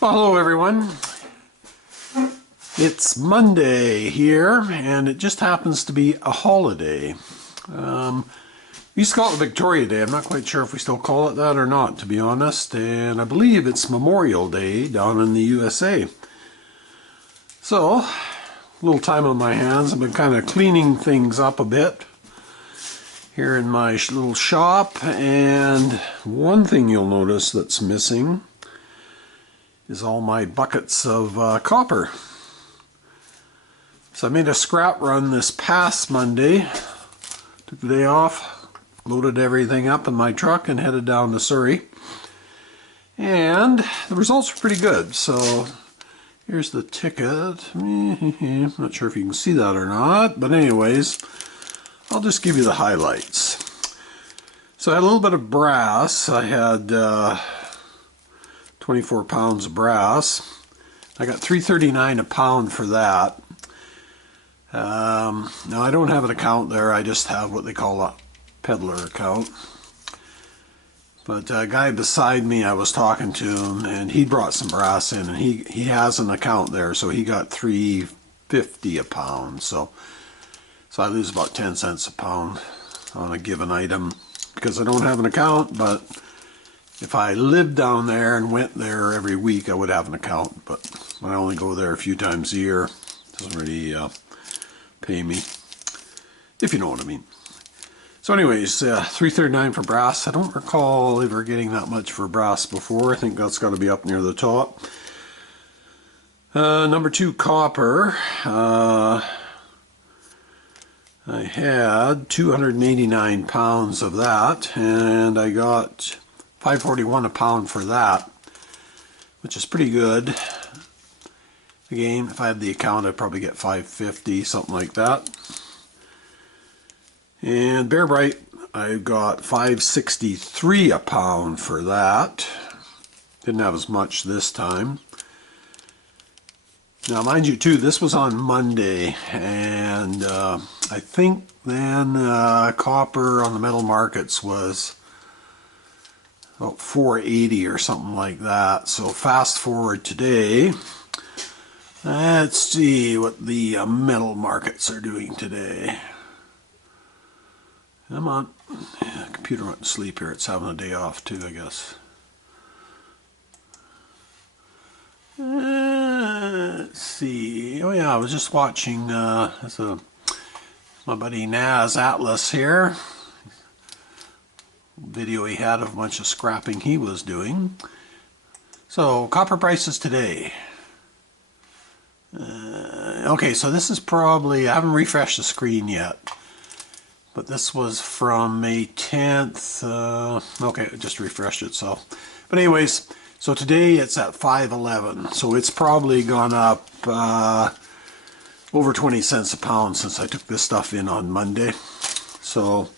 Well, hello everyone. It's Monday here, and it just happens to be a holiday. We used to call it Victoria Day. I'm not quite sure if we still call it that or not, to be honest. And I believe it's Memorial Day down in the USA. So, a little time on my hands. I've been kind of cleaning things up a bit here in my little shop. And one thing you'll notice that's missing is all my buckets of copper. So I made a scrap run this past Monday, took the day off, loaded everything up in my truck and headed down to Surrey. And the results were pretty good. So here's the ticket. I'm not sure if you can see that or not, but anyways, I'll just give you the highlights. So I had a little bit of brass. I had 24 pounds of brass. I got $3.39 a pound for that. Now I don't have an account there, I just have what they call a peddler account. But a guy beside me, I was talking to him, and he brought some brass in, and he has an account there, so he got $3.50 a pound. So I lose about 10 cents a pound on a given item because I don't have an account. But if I lived down there and went there every week, I would have an account. But I only go there a few times a year. It doesn't really pay me, if you know what I mean. So anyways, $3.39 for brass. I don't recall ever getting that much for brass before. I think that's got to be up near the top. Number 2, copper. I had 289 pounds of that, and I got $5.41 a pound for that, which is pretty good. Again, if I had the account, I'd probably get $5.50, something like that. And Bear Bright, I got $5.63 a pound for that. Didn't have as much this time. Now, mind you, too, this was on Monday, and I think then copper on the metal markets was about $4.80 or something like that. So fast forward today. Let's see what the metal markets are doing today. Come on. Yeah, the computer went to sleep here. It's having a day off too, I guess. Let's see. Oh yeah, I was just watching my buddy Naz Atlas here. Video he had of a bunch of scrapping he was doing. So copper prices today. Okay, so this is probably, I haven't refreshed the screen yet, but this was from May 10th. Okay, it just refreshed itself. But anyways, so today it's at $5.11, so it's probably gone up over 20 cents a pound since I took this stuff in on Monday. So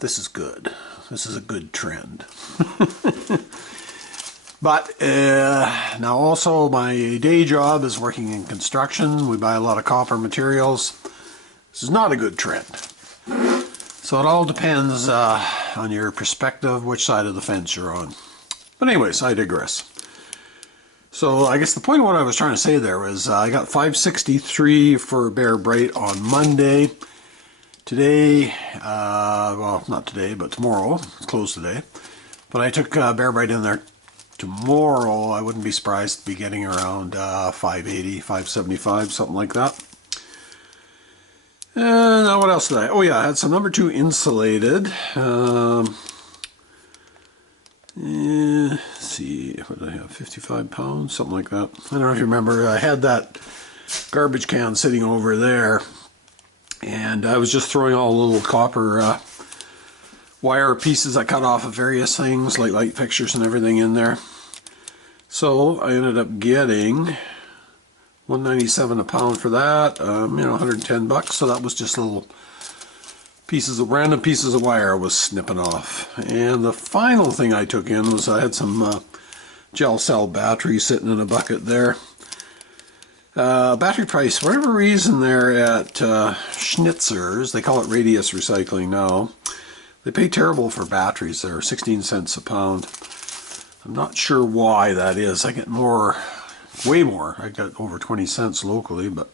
this is good. This is a good trend. But now also my day job is working in construction. We buy a lot of copper materials. This is not a good trend. So it all depends on your perspective, which side of the fence you're on. But anyways, I digress. So I guess the point of what I was trying to say there was I got $5.63 for Bear Bright on Monday. Today, well, not today, but tomorrow. It's closed today. But I took Bear Bright in there tomorrow. I wouldn't be surprised to be getting around $5.80, $5.75, something like that. And now what else did I? Oh yeah, I had some number 2 insulated. Let's see, what did I have? 55 pounds, something like that. I don't know if you remember. I had that garbage can sitting over there, and I was just throwing all the little copper wire pieces I cut off of various things, like light fixtures and everything in there. So I ended up getting $1.97 a pound for that, 110 bucks. So that was just little pieces of random pieces of wire I was snipping off. And the final thing I took in was I had some gel cell batteries sitting in a bucket there. Battery price, for whatever reason, they're at Schnitzer's. They call it Radius Recycling now. They pay terrible for batteries. They're 16 cents a pound. I'm not sure why that is. I get more, way more. I got over 20 cents locally, but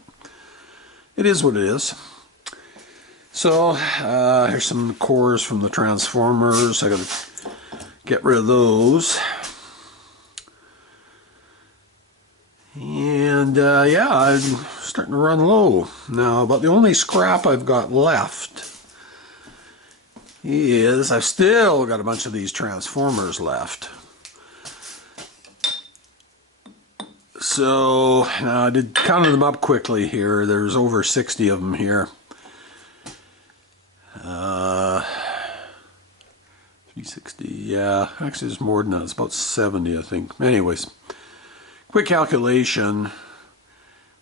it is what it is. So here's some cores from the transformers. I gotta get rid of those. And yeah, I'm starting to run low now. But the only scrap I've got left is I've still got a bunch of these transformers left. So I did counted them up quickly here. There's over 60 of them here. 360, yeah, actually there's more than that. It's about 70, I think. Anyways, quick calculation.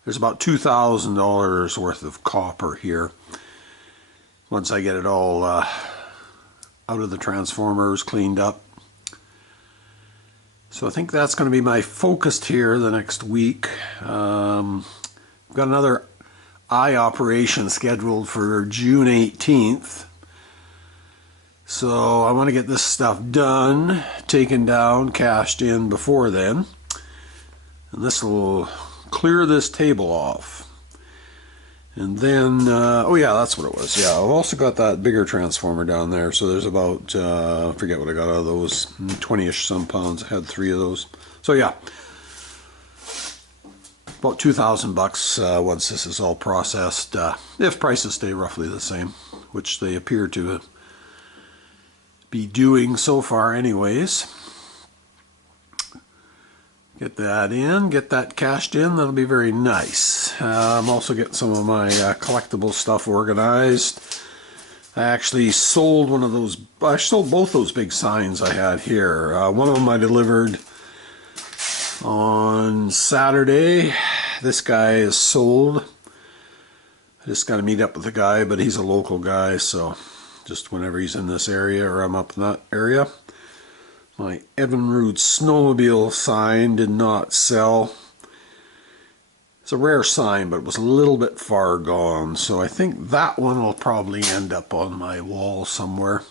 There's about $2,000 worth of copper here. Once I get it all out of the transformers, cleaned up. So I think that's going to be my focus here the next week. I've got another eye operation scheduled for June 18th. So I want to get this stuff done, taken down, cashed in before then. And this will clear this table off. And then, oh yeah, that's what it was. Yeah, I've also got that bigger transformer down there. So there's about, I forget what I got out of those, 20-ish some pounds. I had 3 of those. So yeah, about $2,000 once this is all processed, if prices stay roughly the same, which they appear to be doing so far anyways. Get that in, get that cashed in, that'll be very nice. I'm also getting some of my collectible stuff organized. I actually sold one of those, I sold both those big signs I had here. One of them I delivered on Saturday. This guy is sold. I just got to meet up with the guy, but he's a local guy, so just whenever he's in this area or I'm up in that area. My Evinrude snowmobile sign did not sell. It's a rare sign, but it was a little bit far gone, so I think that one will probably end up on my wall somewhere.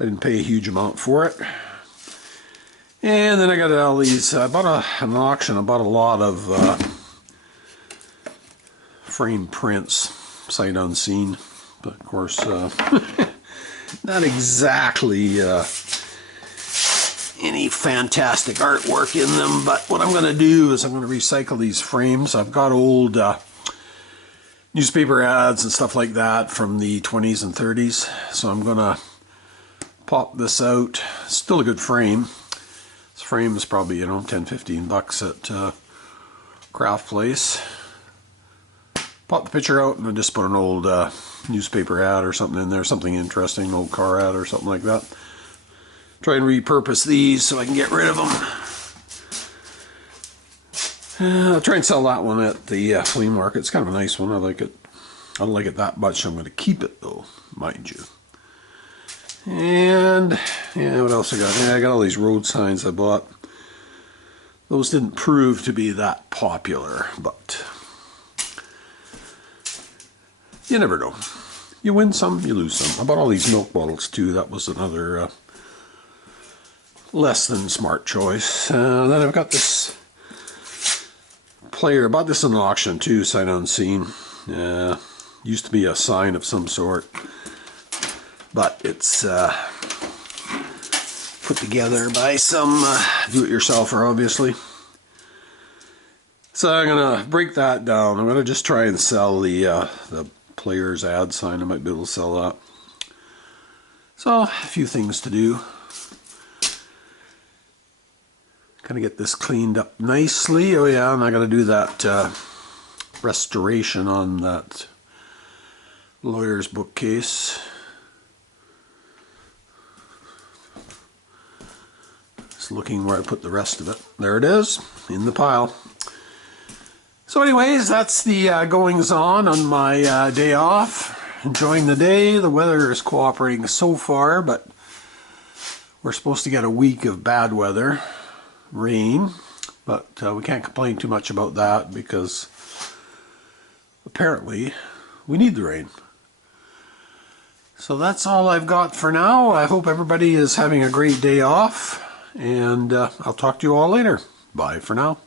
I didn't pay a huge amount for it. And then I got all these, I bought an auction, I bought a lot of frame prints, sight unseen, but of course not exactly any fantastic artwork in them, but what I'm going to do is I'm going to recycle these frames. I've got old newspaper ads and stuff like that from the 20s and 30s, so I'm going to pop this out. Still a good frame. This frame is probably, you know, 10-15 bucks at Craft Place. Pop the picture out and then just put an old newspaper ad or something in there, something interesting, an old car ad or something like that. Try and repurpose these so I can get rid of them. I'll try and sell that one at the flea market. It's kind of a nice one. I like it. I don't like it that much. I'm going to keep it though, mind you. And yeah, what else I got? Yeah, I got all these road signs I bought. Those didn't prove to be that popular, but you never know. You win some, you lose some. I bought all these milk bottles too. That was another less than smart choice. Then I've got this player. I bought this in an auction too, sight unseen. Used to be a sign of some sort, but it's put together by some do-it-yourselfer, obviously. So I'm gonna break that down. I'm gonna just try and sell the player's ad sign. I might be able to sell that. So a few things to do. Kind of get this cleaned up nicely. Oh yeah, and I got to do that restoration on that lawyer's bookcase. Just looking where I put the rest of it. There it is, in the pile. So anyways, that's the goings on my day off. Enjoying the day. The weather is cooperating so far, but we're supposed to get a week of bad weather. Rain, but we can't complain too much about that because apparently we need the rain. So that's all I've got for now. I hope everybody is having a great day off, and I'll talk to you all later. Bye for now.